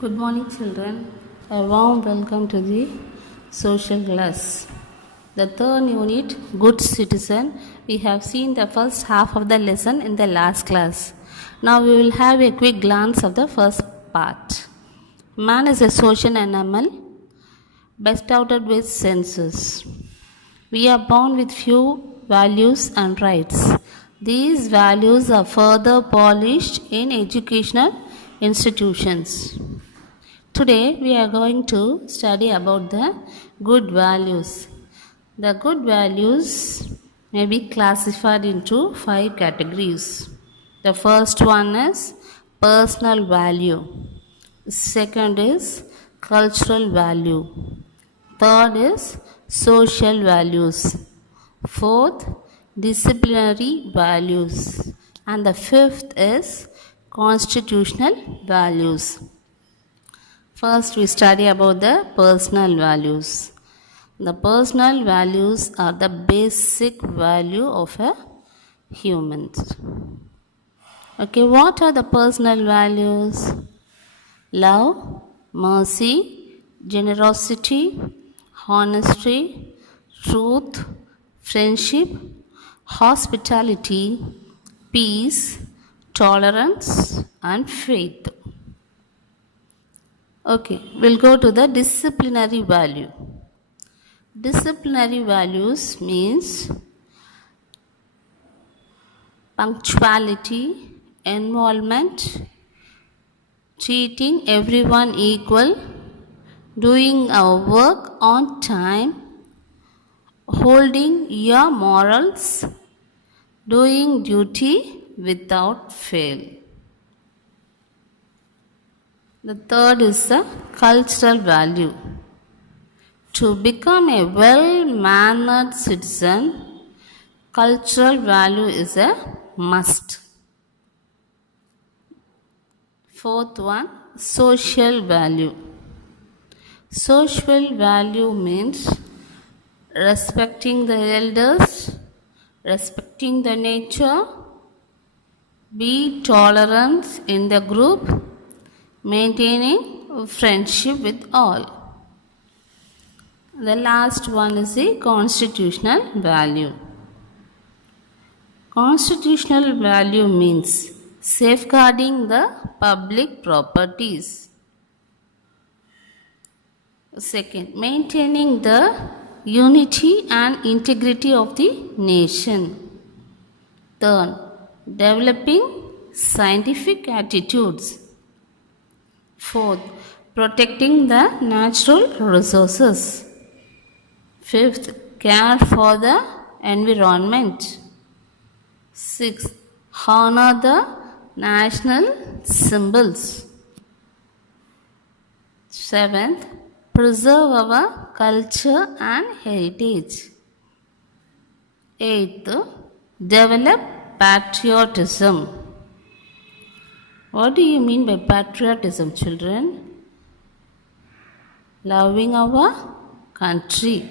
Good morning, children. A warm welcome to the social class. The third unit, Good Citizen. We have seen the first half of the lesson in the last class. Now we will have a quick glance of the first part. Man is a social animal, bestowed with senses. We are born with few values and rights. These values are further polished in educational institutions. Today we are going to study about the good values. The good values may be classified into 5 categories. The first one is personal value. Second is cultural value. Third is social values. Fourth, disciplinary values. And the fifth is constitutional values. First, we study about the personal values. The personal values are the basic value of a human. Okay, what are the personal values? Love, mercy, generosity, honesty, truth, friendship, hospitality, peace, tolerance, and faith. Okay, we'll go to the disciplinary value. Disciplinary values means punctuality, involvement, treating everyone equal, doing our work on time, holding your morals, doing duty without fail. The third is the cultural value. To become a well-mannered citizen, cultural value is a must. Fourth one, social value. Social value means respecting the elders, respecting the nature, be tolerant in the group, maintaining friendship with all. The last one is the constitutional value. Constitutional value means safeguarding the public properties. Second, maintaining the unity and integrity of the nation. Third, developing scientific attitudes. Fourth, protecting the natural resources. Fifth, care for the environment. Sixth, honor the national symbols. Seventh, preserve our culture and heritage. Eighth, develop patriotism. What do you mean by patriotism, children? Loving our country.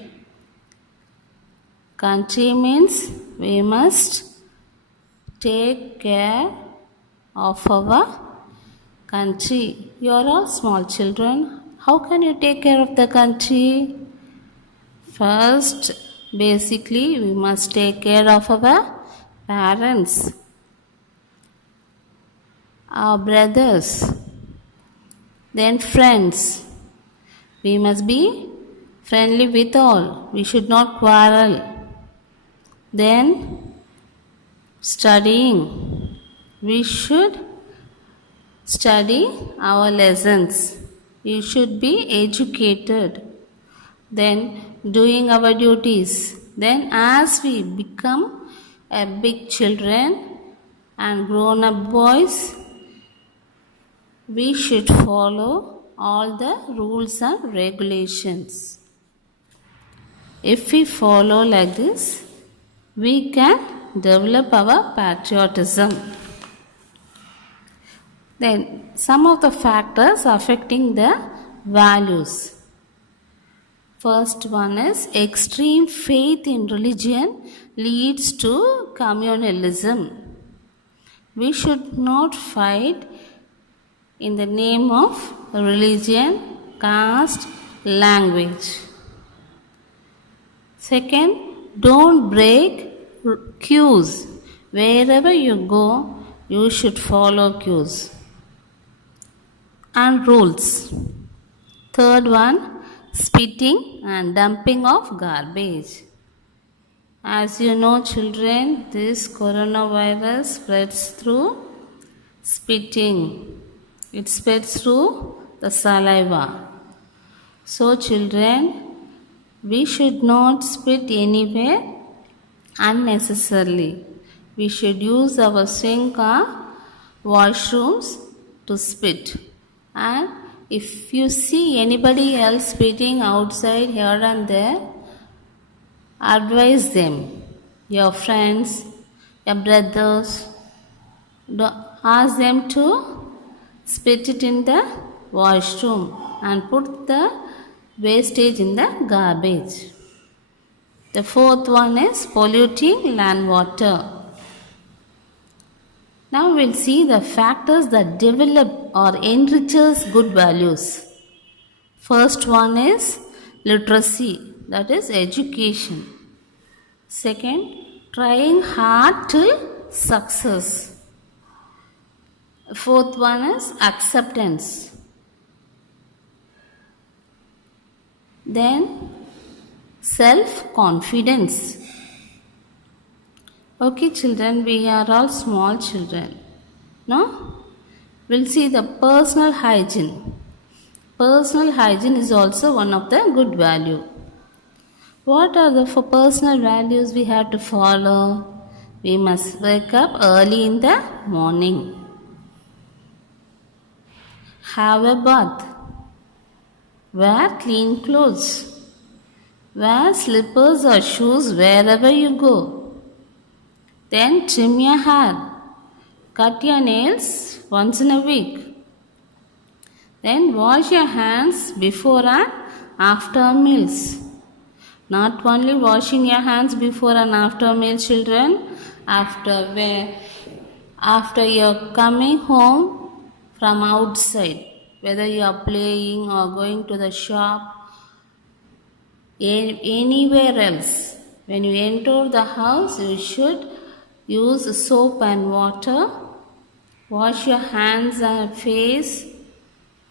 Country means we must take care of our country. You are all small children. How can you take care of the country? First, basically, we must take care of our parents, our brothers, then friends. We must be friendly with all. We should not quarrel. Then, studying. We should study our lessons. We should be educated. Then, doing our duties. Then, as we become a big children and grown up boys, we should follow all the rules and regulations. If we follow like this, we can develop our patriotism. Then, some of the factors affecting the values. First one is extreme faith in religion leads to communalism. We should not fight in the name of religion, caste, language. Second, don't break cues. Wherever you go, you should follow cues and rules. Third one, spitting and dumping of garbage. As you know, children, this coronavirus spreads through spitting. It spreads through the saliva. So, children, we should not spit anywhere unnecessarily. We should use our sink or washrooms to spit. And if you see anybody else spitting outside here and there, advise them, your friends, your brothers, ask them to spit it in the washroom and put the wastage in the garbage. The fourth one is polluting land water. Now we'll see the factors that develop or enriches good values. First one is literacy, that is education. Second, trying hard till success. Fourth one is acceptance. Then self-confidence. Okay, children, we are all small children. No? We'll see the personal hygiene. Personal hygiene is also one of the good value. What are the personal values we have to follow? We must wake up early in the morning. Have a bath. Wear clean clothes. Wear slippers or shoes wherever you go. Then trim your hair. Cut your nails once in a week. Then wash your hands before and after meals. Not only washing your hands before and after meal, children, after you're coming home from outside, whether you are playing or going to the shop, anywhere else, when you enter the house, you should use soap and water, wash your hands and face,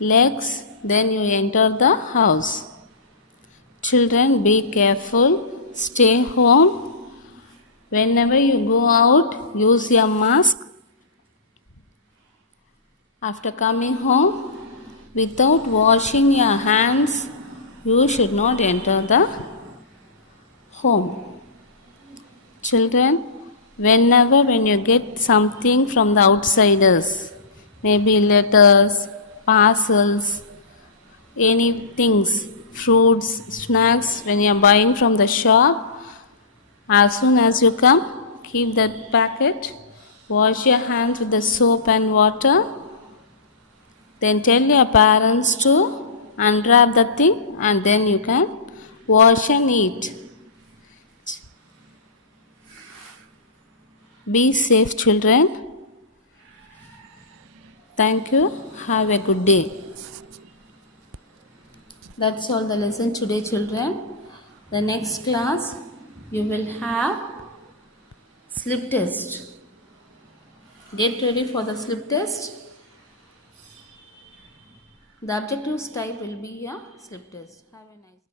legs, then you enter the house. Children, be careful, stay home. Whenever you go out, use your mask. After coming home, without washing your hands, you should not enter the home. Children, when you get something from the outsiders, maybe letters, parcels, any things, fruits, snacks, when you are buying from the shop, as soon as you come, keep that packet, wash your hands with the soap and water, then tell your parents to unwrap the thing and then you can wash and eat. Be safe, children. Thank you. Have a good day. That's all the lesson today, children. The next class you will have slip test. Get ready for the slip test. The objectives type will be a slip test. Have a nice day.